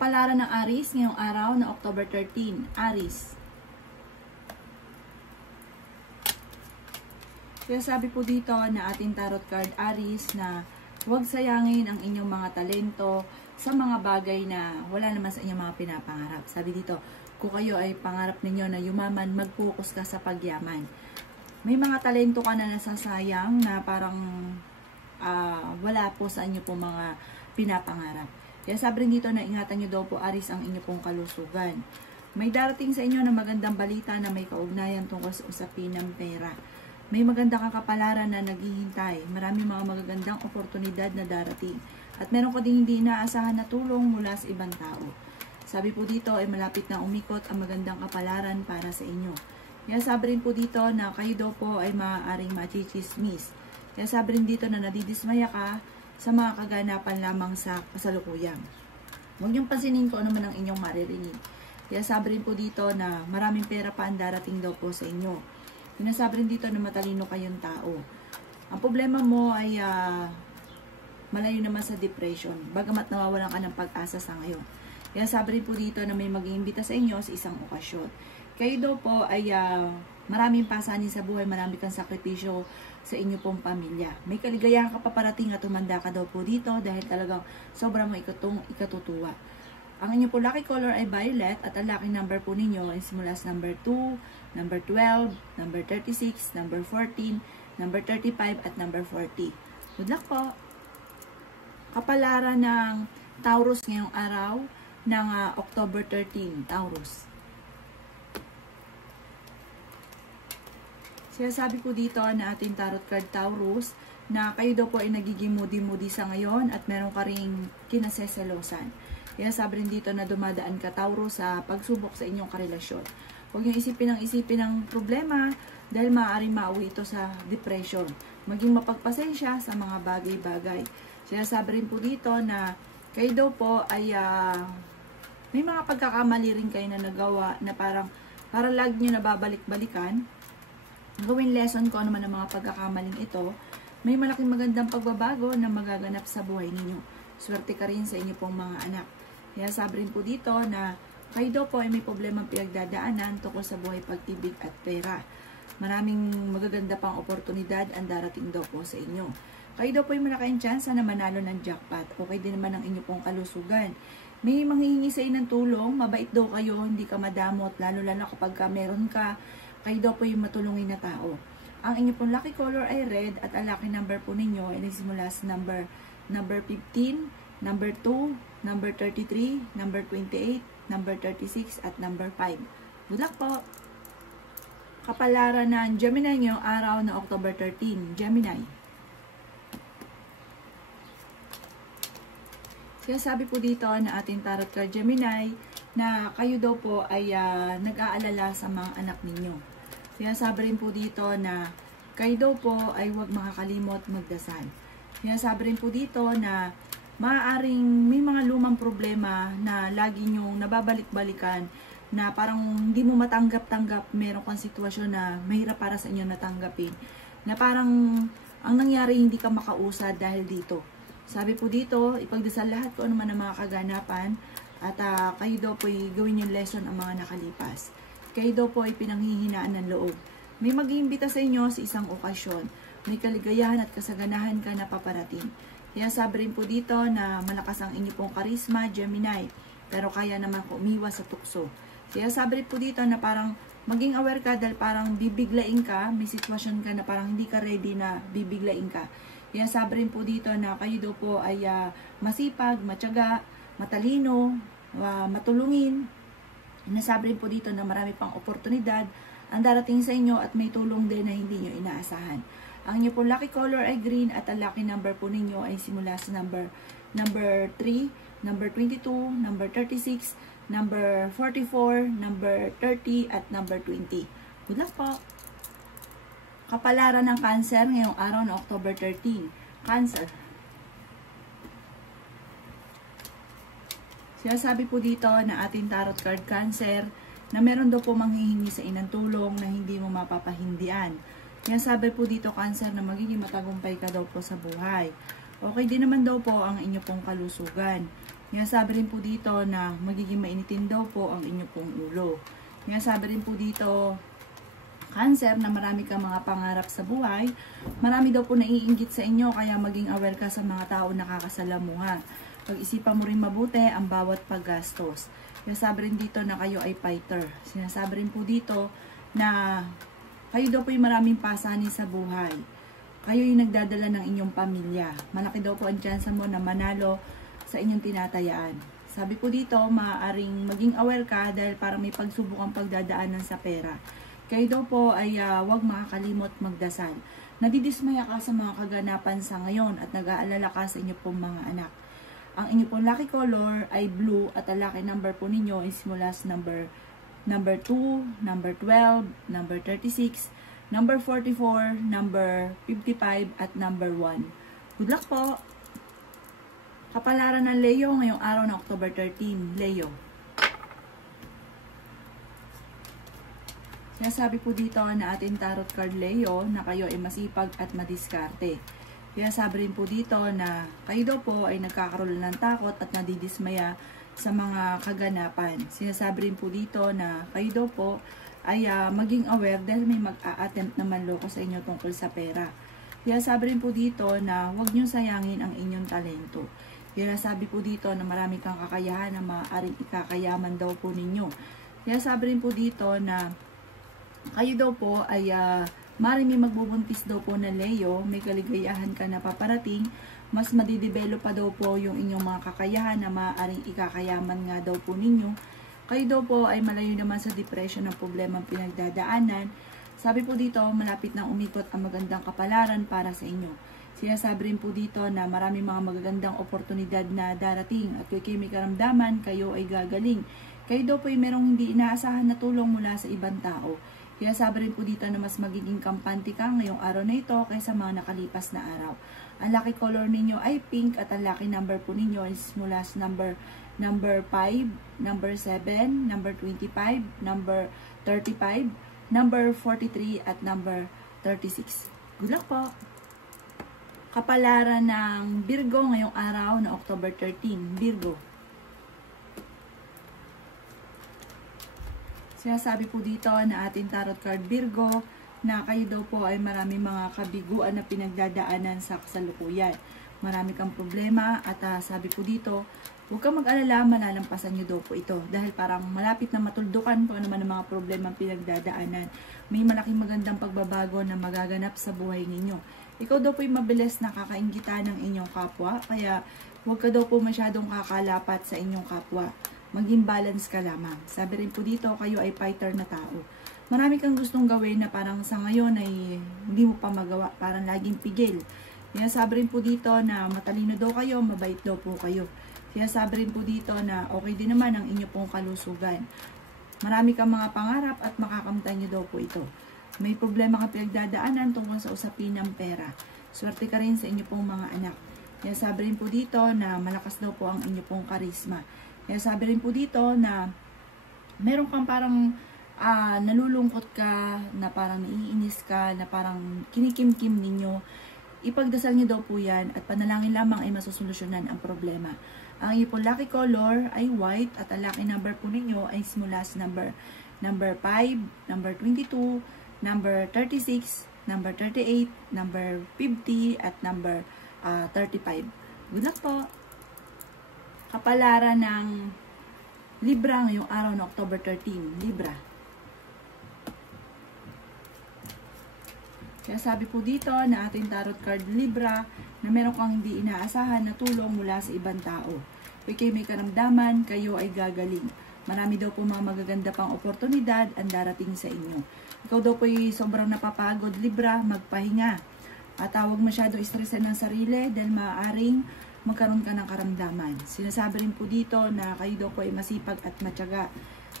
Kapalaran ng Aries ngayong araw na October 13. Aries. Kaya sabi po dito na ating tarot card Aries na huwag sayangin ang inyong mga talento sa mga bagay na wala naman sa inyong mga pinapangarap. Sabi dito, kung kayo ay pangarap ninyo na yumaman, mag-focus ka sa pagyaman. May mga talento ka na nasasayang na parang wala po sa inyo po mga pinapangarap. Kaya sabi rin dito na ingatan nyo daw po Aries ang inyo pong kalusugan. May darating sa inyo na magandang balita na may kaugnayan tungkol sa usapin ng pera. May magandang kakapalaran na naghihintay. Maraming mga magagandang oportunidad na darating. At meron ko din hindi inaasahan na tulong mula sa ibang tao. Sabi po dito ay malapit na umikot ang magandang kapalaran para sa inyo. Kaya sabi rin po dito na kayo daw po ay maaaring machichismis. Kaya sabi rin dito na nadidismaya ka sa mga kaganapan lamang sa kasalukuyan. Huwag niyong pansinin ko ano man ang inyong maririnig. Kaya sabi rin po dito na maraming pera pa ang darating daw po sa inyo. Sinasabi rin dito na matalino kayong tao. Ang problema mo ay malayo naman sa depression, bagamat nawawalan ka ng pag-asa sa ngayon. Kaya sabi rin po dito na may mag-iimbita sa inyo sa isang okasyon. Kayo daw po ay maraming pasanin sa buhay, marami kang sakripisyo sa inyo pong pamilya. May kaligayahan ka pa parating at tumanda ka daw po dito dahil talagang sobrang ikatutuwa. Ang inyo po lucky color ay violet at ang lucky number po ninyo ay simula sa number 2, number 12, number 36, number 14, number 35 at number 40. Good luck po! Kapalaran ng Taurus ngayong araw ng October 13, Taurus. Kaya sabi po dito na ating tarot card Taurus na kayo daw po ay nagiging moody-moody sa ngayon at meron ka ring kinaseselosan. Kaya sabi rin dito na dumadaan ka Taurus sa pagsubok sa inyong karelasyon. Huwag niyong isipin ng problema dahil maaaring mauwi ito sa depression. Maging mapagpasensya sa mga bagay-bagay. Kaya sabi rin po dito na kayo daw po ay may mga pagkakamali rin kayo na nagawa na parang lagi nyo nababalik-balikan. Gawin lesson ko naman ang mga pagkakamaling ito. May malaking magandang pagbabago na magaganap sa buhay ninyo. Swerte ka rin sa inyo pong mga anak. Kaya sabi rin po dito na kayo daw po ay may problemang pinagdadaanan tungkol sa buhay, pag-ibig at pera. Maraming magaganda pang oportunidad ang darating daw po sa inyo. Kayo daw po ay malaki ang tsansa na manalo ng jackpot. Okay din naman ang inyo pong kalusugan. May manghihingi sa inyo ng tulong, mabait daw kayo, hindi ka madamot, lalo-lalo kapag meron ka. Kayo daw po yung matulungin na tao. Ang inyo pong lucky color ay red at ang lucky number po ninyo ay nagsimula sa number 15, number 2, number 33, number 28, number 36 at number 5. Good luck po! Kapalaran ng Gemini ngayong araw na October 13, Gemini. Kaya sabi po dito na ating tarot card Gemini na kayo daw po ay nag-aalala sa mga anak ninyo. Kaya sabi rin po dito na kayo daw po ay huwag makakalimot magdasal. Kaya sabi rin po dito na maaaring may mga lumang problema na lagi nyong nababalik-balikan na parang hindi mo matanggap-tanggap, meron kang sitwasyon na mahirap para sa inyo natanggapin. Na parang ang nangyari hindi ka makausad dahil dito. Sabi po dito, ipagdasal lahat ko naman ang mga kaganapan at kayo daw po ay gawin yung lesson ang mga nakalipas. Kayo daw po ay pinanghihinaan ng loob. May mag-iimbita sa inyo sa isang okasyon. May kaligayahan at kasaganahan ka na paparating. Kaya sabi rin po dito na malakas ang inyo pong karisma, Gemini. Pero kaya naman po umiwas sa tukso. Kaya sabi rin po dito na parang maging aware ka dahil parang bibiglain ka. May sitwasyon ka na parang hindi ka ready na bibiglain ka. Kaya sabi rin po dito na kayo daw po ay masipag, matyaga, matalino, matulungin. Nasabi rin po dito na marami pang oportunidad ang darating sa inyo at may tulong din na hindi nyo inaasahan. Ang inyo po lucky color ay green at ang lucky number po ninyo ay simula sa number 3, number 22, number 36, number 44, number 30 at number 20. Good luck po! Kapalaran ng Cancer ngayong araw na October 13. Cancer. Sinasabi po dito na ating tarot card Cancer na meron daw po manghihingi sa inang tulong na hindi mo mapapahindian. Kaya sabi po dito Cancer na magiging matagumpay ka daw po sa buhay. Okay din naman daw po ang inyo pong kalusugan. Kaya sabi rin po dito na magiging mainitin daw po ang inyo pong ulo. Kaya sabi rin po dito, Cancer, na marami kang mga pangarap sa buhay. Marami daw po naiinggit sa inyo, kaya maging aware ka sa mga tao na nakakasalamuha. Pag-isipan mo rin mabuti ang bawat paggastos. Kaya sabi rin dito na kayo ay fighter. Sinasabi rin po dito na kayo daw po yung maraming pasanin sa buhay. Kayo yung nagdadala ng inyong pamilya. Malaki daw po ang tsansa mo na manalo sa inyong tinatayaan. Sabi po dito, maaaring maging aware ka dahil parang may pagsubukang pagdadaanan sa pera. Kayo daw po ay huwag makakalimot magdasal. Nadidismaya ka sa mga kaganapan sa ngayon at nag-aalala ka sa inyo pong mga anak. Ang inyo pong lucky color ay blue at ang lucky number po ninyo is mula sa number 2, number 12, number 36, number 44, number 55 at number 1. Good luck po! Kapalaran ng Leo ngayong araw na October 13. Leo. Kaya sabi po dito na ating tarot card Leo na kayo ay masipag at madiskarte. Kaya sabi rin po dito na kayo daw po ay nagkakaroon ng takot at nadidismaya sa mga kaganapan. Sinasabi rin po dito na kayo daw po ay maging aware dahil may mag-a-attempt na manloko sa inyo tungkol sa pera. Kaya sabi rin po dito na huwag nyo sayangin ang inyong talento. Kaya sabi po dito na marami kang kakayahan na maaaring ikakayaman daw po ninyo. Kaya sabi rin po dito na kayo daw po ay maaaring may magbubuntis daw po na Leo, may kaligayahan ka na paparating, mas madidevelop pa daw po yung inyong mga kakayahan na maaaring ikakayaman nga daw po ninyo. Kayo daw po ay malayo naman sa depression ng problemang pinagdadaanan. Sabi po dito, malapit nang umikot ang magandang kapalaran para sa inyo. Sinasabi rin po dito na maraming mga magagandang oportunidad na darating at kung kayo may karamdaman, kayo ay gagaling. Kayo daw po ay merong hindi inaasahan na tulong mula sa ibang tao. Kaya sabi rin po dito na mas magiging kampante ka ngayong araw na ito kaysa mga nakalipas na araw. Ang lucky color ninyo ay pink at ang lucky number po ninyo is mula sa number 5, number 7, number 25, number 35, number 43 at number 36. Good luck po! Kapalaran ng Virgo ngayong araw na October 13. Virgo. Sinasabi po dito na ating tarot card Virgo na kayo daw po ay marami mga kabiguan na pinagdadaanan sa kasalukuyan. Marami kang problema at sabi po dito, huwag kang mag-alala, malalampasan nyo daw po ito. Dahil parang malapit na matuldukan po naman ang mga problema pinagdadaanan. May malaking magandang pagbabago na magaganap sa buhay ninyo. Ikaw daw po ay mabilis na kakainggitan ng inyong kapwa, kaya huwag ka daw po masyadong kakalapat sa inyong kapwa. Maging balance ka lamang. Sabi rin po dito, kayo ay fighter na tao. Marami kang gustong gawin na parang sa ngayon ay hindi mo pa magawa, parang laging pigil. Kaya sabi rin po dito na matalino daw kayo, mabait daw po kayo. Kaya sabi rin po dito na okay din naman ang inyo pong kalusugan. Marami kang mga pangarap at makakamtan nyo daw po ito. May problema kang pinagdadaanan tungkol sa usapin ng pera. Swerte ka rin sa inyo pong mga anak. Kaya sabi rin po dito na malakas daw po ang inyo pong karisma. Kaya sabi rin po dito na meron kang parang nalulungkot ka, na parang naiinis ka, na parang kinikim-kim ninyo. Ipagdasal niyo daw po yan at panalangin lamang ay masusolusyonan ang problema. Ang iyo po lucky color ay white at ang lucky number po ninyo ay simula sa number 5, number 22, number 36, number 38, number 50 at number 35. Good luck po! Kapalaran ng Libra ngayong araw na October 13. Libra. Kaya sabi po dito na ating tarot card Libra na meron kang hindi inaasahan na tulong mula sa ibang tao. Kung kayo may karamdaman, kayo ay gagaling. Marami daw po mga magaganda pang oportunidad ang darating sa inyo. Ikaw daw po ay sobrang napapagod Libra, magpahinga. At huwag masyadong stressan ng sarili dahil maaaring magkaroon ka ng karamdaman. Sinasabi rin po dito na kayo daw po ay masipag at matyaga.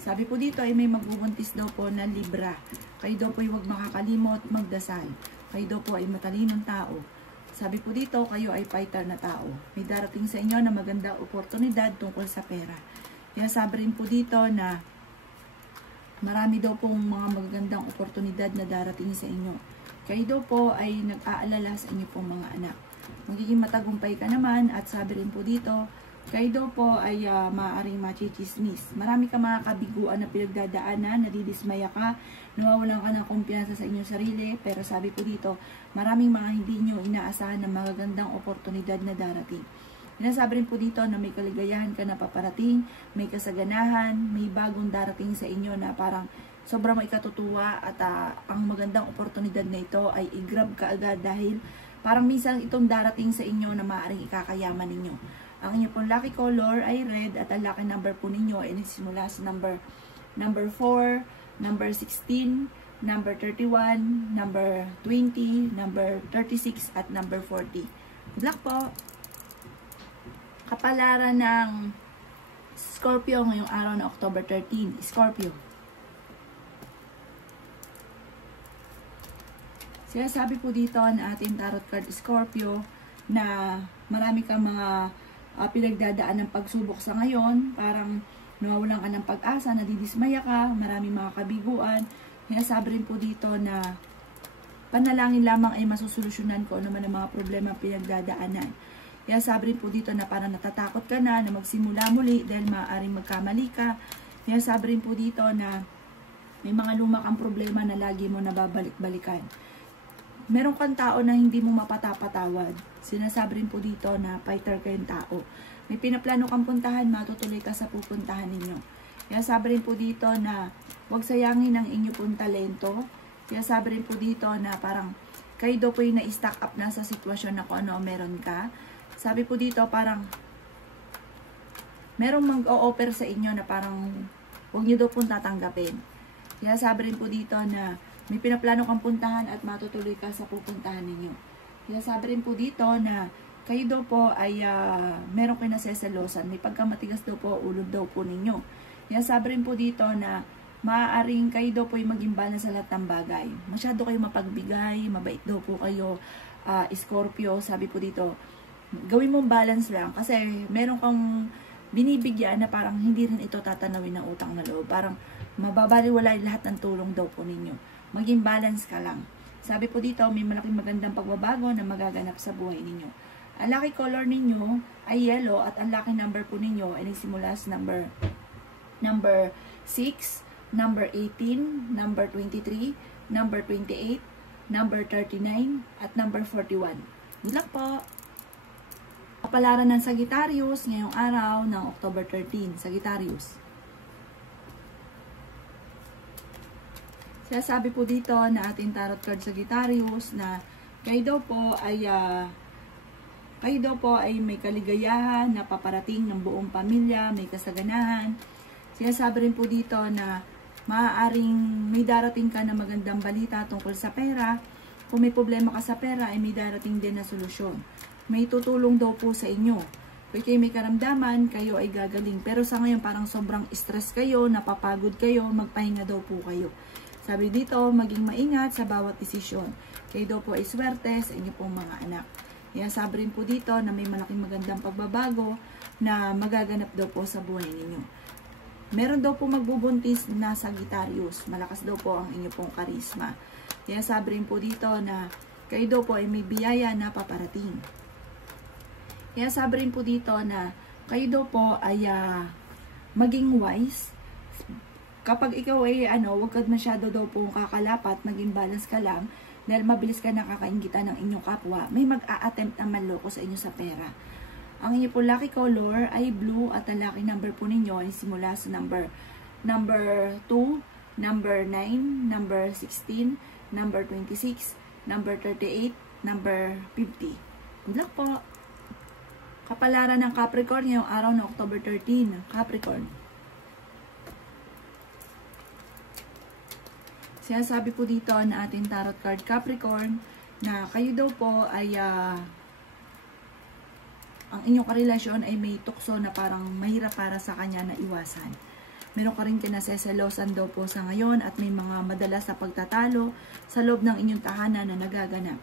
Sabi po dito ay may magbubuntis daw po na Libra. Kayo daw po ay huwag makakalimot magdasal. Kayo daw po ay matalinong tao. Sabi po dito, kayo ay fighter na tao. May darating sa inyo na maganda oportunidad tungkol sa pera. Kaya sabi rin po dito na marami daw pong mga magagandang oportunidad na darating sa inyo. Kayo daw po ay nag-aalala sa inyo pong mga anak. Magiging matagumpay ka naman at sabi rin po dito, Kayo daw po ay maaaring machichismis. Marami ka mga kabiguan na pinagdadaanan, nadidismaya ka, nawawalan ka ng kumpiyansa sa inyong sarili, pero sabi po dito, maraming mga hindi nyo inaasahan na magagandang oportunidad na darating. Sinasabi rin po dito na may kaligayahan ka na paparating, may kasaganahan, may bagong darating sa inyo na parang sobrang ikatutuwa at ang magandang oportunidad na ito ay i-grab ka agad dahil parang minsan itong darating sa inyo na maaaring ikakayaman ninyo. Ang inyo pong lucky color ay red at ang lucky number po ninyo ay nagsimula sa number 4, number 16, number 31, number 20, number 36 at number 40. Good luck po! Kapalaran ng Scorpio ngayong araw na October 13. Scorpio. Sinasabi po dito na ating tarot card Scorpio na marami kang mga pinagdadaan ng pagsubok sa ngayon, parang nawawalan ka ng pag-asa, nadidismaya ka, maraming mga kabiguan. Sinasabi rin po dito na panalangin lamang ay masusolusyonan ko naman ang mga problema pinagdadaanan. Sinasabi rin po dito na parang natatakot ka na magsimula muli dahil maaaring magkamali ka. Sinasabi rin po dito na may mga lumakang problema na lagi mo nababalik-balikan. Meron kang tao na hindi mo mapatapatawad. Sinasabi rin po dito na fighter kayong tao. May pinaplano kang puntahan, matutuloy ka sa pupuntahan ninyo. Sinasabi rin po dito na huwag sayangin ang inyo pong talento. Sinasabi rin po dito na parang kayo daw po yung na-stack up na sa sitwasyon na kung ano meron ka. Sabi po dito parang merong mag-o-offer sa inyo na parang huwag nyo daw pong tatanggapin. Sinasabi rin po dito na may pinaplano kang puntahan at matutuloy ka sa pupuntahan ninyo. Sinasabi rin po dito na kayo daw po ay meron kayo naseselosan. May pagkamatigas daw po, ulo daw po ninyo. Sinasabi rin po dito na maaaring kayo daw po ay maging balance sa lahat ng bagay. Masyado kayo mapagbigay, mabait daw po kayo, Scorpio. Sabi po dito, gawin mong balance lang kasi meron kang binibigyan na parang hindi rin ito tatanawin ng utang na loob. Parang mababaliwala lahat ng tulong daw po ninyo. Maging balance ka lang. Sabi po dito, may malaking magandang pagbabago na magaganap sa buhay ninyo. Ang lucky color ninyo ay yellow at ang lucky number po ninyo ay nagsimula sa number 6, number 18, number 23, number 28, number 39, at number 41. Good luck po! Kapalaran ng Sagittarius ngayong araw ng October 13. Sagittarius. Sabi po dito na ating tarot card Sagittarius na kayo daw po ay may kaligayahan na paparating ng buong pamilya, may kasaganahan. Sinasabi rin po dito na maaaring may darating ka na magandang balita tungkol sa pera. Kung may problema ka sa pera ay may darating din na solusyon. May tutulong daw po sa inyo. Kung kayo may karamdaman, kayo ay gagaling. Pero sa ngayon parang sobrang stress kayo, napapagod kayo, magpahinga daw po kayo. Sabi dito, maging maingat sa bawat desisyon. Kayo daw po ay swerte sa inyo pong mga anak. Sabi rin po dito na may malaking magandang pagbabago na magaganap daw po sa buhay ninyo. Meron daw po magbubuntis na Sagittarius. Malakas daw po ang inyo pong karisma. Sabi rin po dito na kayo daw po ay may biyaya na paparating. Sabi rin po dito na kayo daw po ay maging wise. Kapag ikaw ay huwag ka masyado daw po kakalapat, maging balance ka lang, dahil mabilis ka nakakaingitan ng inyong kapwa, may mag-a-attempt na manloko sa inyo sa pera. Ang inyo po lucky color ay blue at ang lucky number po ninyo ay simula sa number 2, number 9, number 16, number 26, number 38, number 50. Good luck po! Kapalaran ng Capricorn ngayong araw ng October 13. Capricorn. Sinasabi po dito na ating tarot card Capricorn na kayo daw po ay ang inyong karelasyon ay may tukso na parang mahirap para sa kanya na iwasan. Meron ka rin kinaseselosan daw po sa ngayon at may mga madalas na pagtatalo sa loob ng inyong tahanan na nagaganap.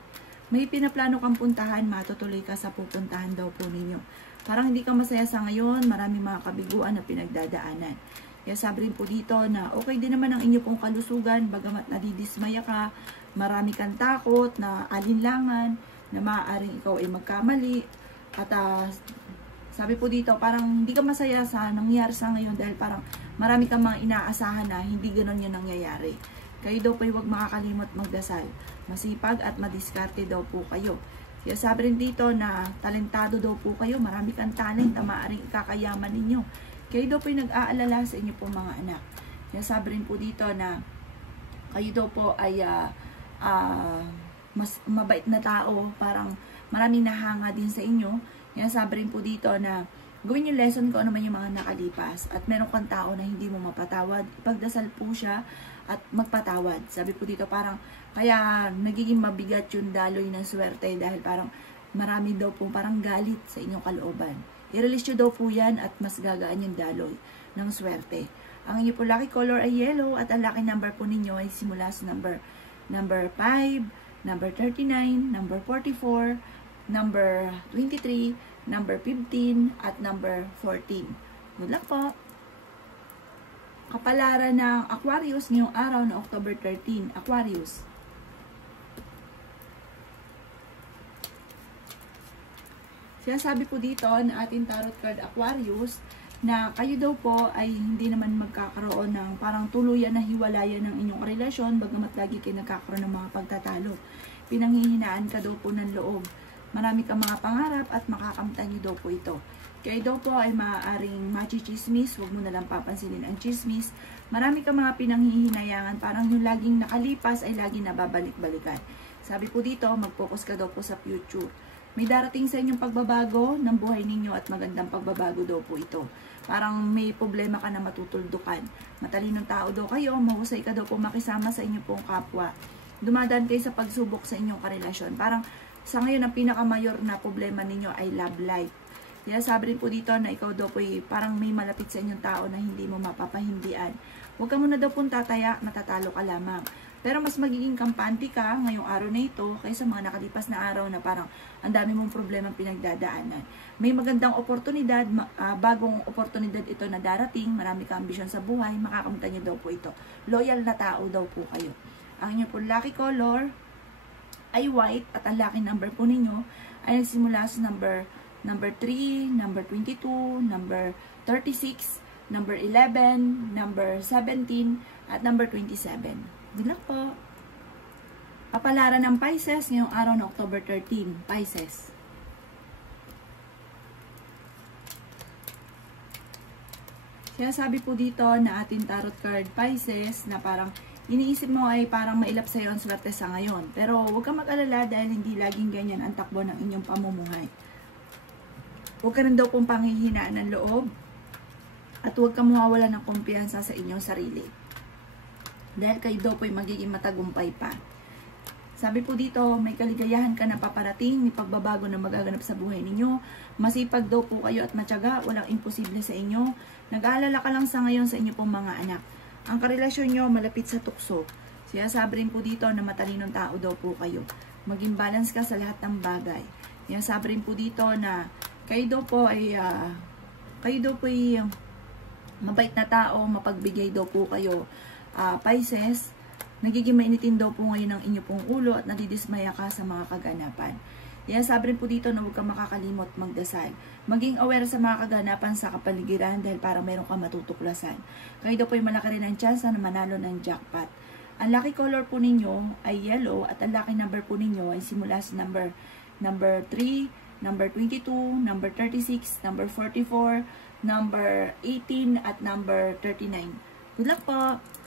May pinaplano kang puntahan, matutuloy ka sa pupuntahan daw po ninyo. Parang hindi ka masaya sa ngayon, maraming mga kabiguan na pinagdadaanan. Kaya sabi rin po dito na okay din naman ang inyo pong kalusugan, bagamat nadidismaya ka, marami kang takot, na alinlangan, na maaaring ikaw ay magkamali, at Sabi po dito, parang hindi ka masaya sa nangyayari sa ngayon dahil parang marami kang mga inaasahan na hindi ganon yung nangyayari. Kayo daw po huwag makakalimot magdasal. Masipag at madiskarte daw po kayo. Kaya sabi rin dito na talentado daw po kayo. Marami kang talent na maaaring ikakayaman ninyo. Kayo daw po nag-aalala sa inyo po mga anak. Kaya sabi rin po dito na kayo daw po ay mas mabait na tao. Parang maraming nahanga din sa inyo. Kaya sabi rin po dito na gawin yung lesson ko ano man yung mga nakalipas. At meron kang tao na hindi mo mapatawad. Ipagdasal po siya at magpatawad. Sabi po dito parang kaya nagiging mabigat yung daloy ng swerte dahil parang marami daw po parang galit sa inyong kalooban. I-release nyo daw po yan at mas gagaan yung daloy ng swerte. Ang inyo po lucky color ay yellow at ang lucky number po ninyo ay simula sa number 5, number 39, number 44, number 23, number 15, at number 14. Good luck po! Kapalaran ng Aquarius ngayong araw na October 13. Aquarius. Sinasabi po dito na ating tarot card Aquarius na kayo daw po ay hindi naman magkakaroon ng parang tuluyan na hiwalayan ng inyong relasyon bagamat lagi kayo nagkakaroon ng mga pagtatalo. Pinanghihinaan ka daw po ng loob. Marami kang mga pangarap at makakamtan niyo daw po ito. Kayo daw po ay maaaring machichismis, huwag mo nalang papansinin ang chismis. Marami kang mga pinanghihinayangan, parang yung laging nakalipas ay laging nababalik-balikan. Sabi po dito, mag-focus ka daw po sa future. May darating sa inyong pagbabago ng buhay ninyo at magandang pagbabago daw po ito. Parang may problema ka na matutuldukan. Matalinong tao daw kayo, mahusay ka daw po makisama sa inyong pong kapwa. Dumadaan kayo sa pagsubok sa inyong karelasyon. Parang sa ngayon, ang pinakamayor na problema ninyo ay love life. Kaya sabi rin po dito na ikaw daw po parang may malapit sa inyong tao na hindi mo mapapahindian. Huwag ka muna daw pong tataya, matatalo ka lamang. Pero mas magiging kampante ka ngayong araw na ito kaysa mga nakalipas na araw na parang ang dami mong problema pinagdadaanan. May magandang oportunidad, bagong oportunidad ito na darating, marami kang ambisyon sa buhay, makakamtan niyo daw po ito. Loyal na tao daw po kayo. Ang inyo po lucky color ay white at ang lucky number po ninyo ay nagsimula sa number 3, number 22, number 36, number 11, number 17, at number 27. Good luck po! Kapalaran ng Pisces ngayong araw na October 13. Pisces. Kaya sabi po dito na ating tarot card Pisces na parang iniisip mo ay parang mailap sa iyo ang swerte sa ngayon. Pero huwag kang mag-alala dahil hindi laging ganyan ang takbo ng inyong pamumuhay. Huwag ka rin daw pong panghihinaan ng loob at huwag kang mawawala ng kumpiyansa sa inyong sarili. Dahil kayo daw po ay magiging matagumpay pa. Sabi po dito, may kaligayahan ka na paparating, may pagbabago na magaganap sa buhay ninyo. Masipag daw po kayo at matyaga, walang imposible sa inyo. Nag-aalala ka lang sa ngayon sa inyo pong mga anak. Ang karelasyon nyo malapit sa tukso. Siya sabi rin po dito na matalinong tao daw po kayo. Maging balance ka sa lahat ng bagay. Yan sabi rin po dito na kayo daw po ay mabait na tao, mapagbigay daw po kayo. Pisces, nagiging mainitin daw po ngayon ang inyo pong ulo at nadidismaya ka sa mga kaganapan. Kaya sabi rin po dito na huwag kang makakalimot magdasal. Maging aware sa mga kaganapan sa kapaligiran dahil parang meron kang matutuklasan. Kayo daw po ay malaki rin ang chance na manalo ng jackpot. Ang lucky color po ninyo ay yellow at ang lucky number po ninyo ay simula sa number 3, number 22, number 36, number 44, number 18, at number 39. Good luck po!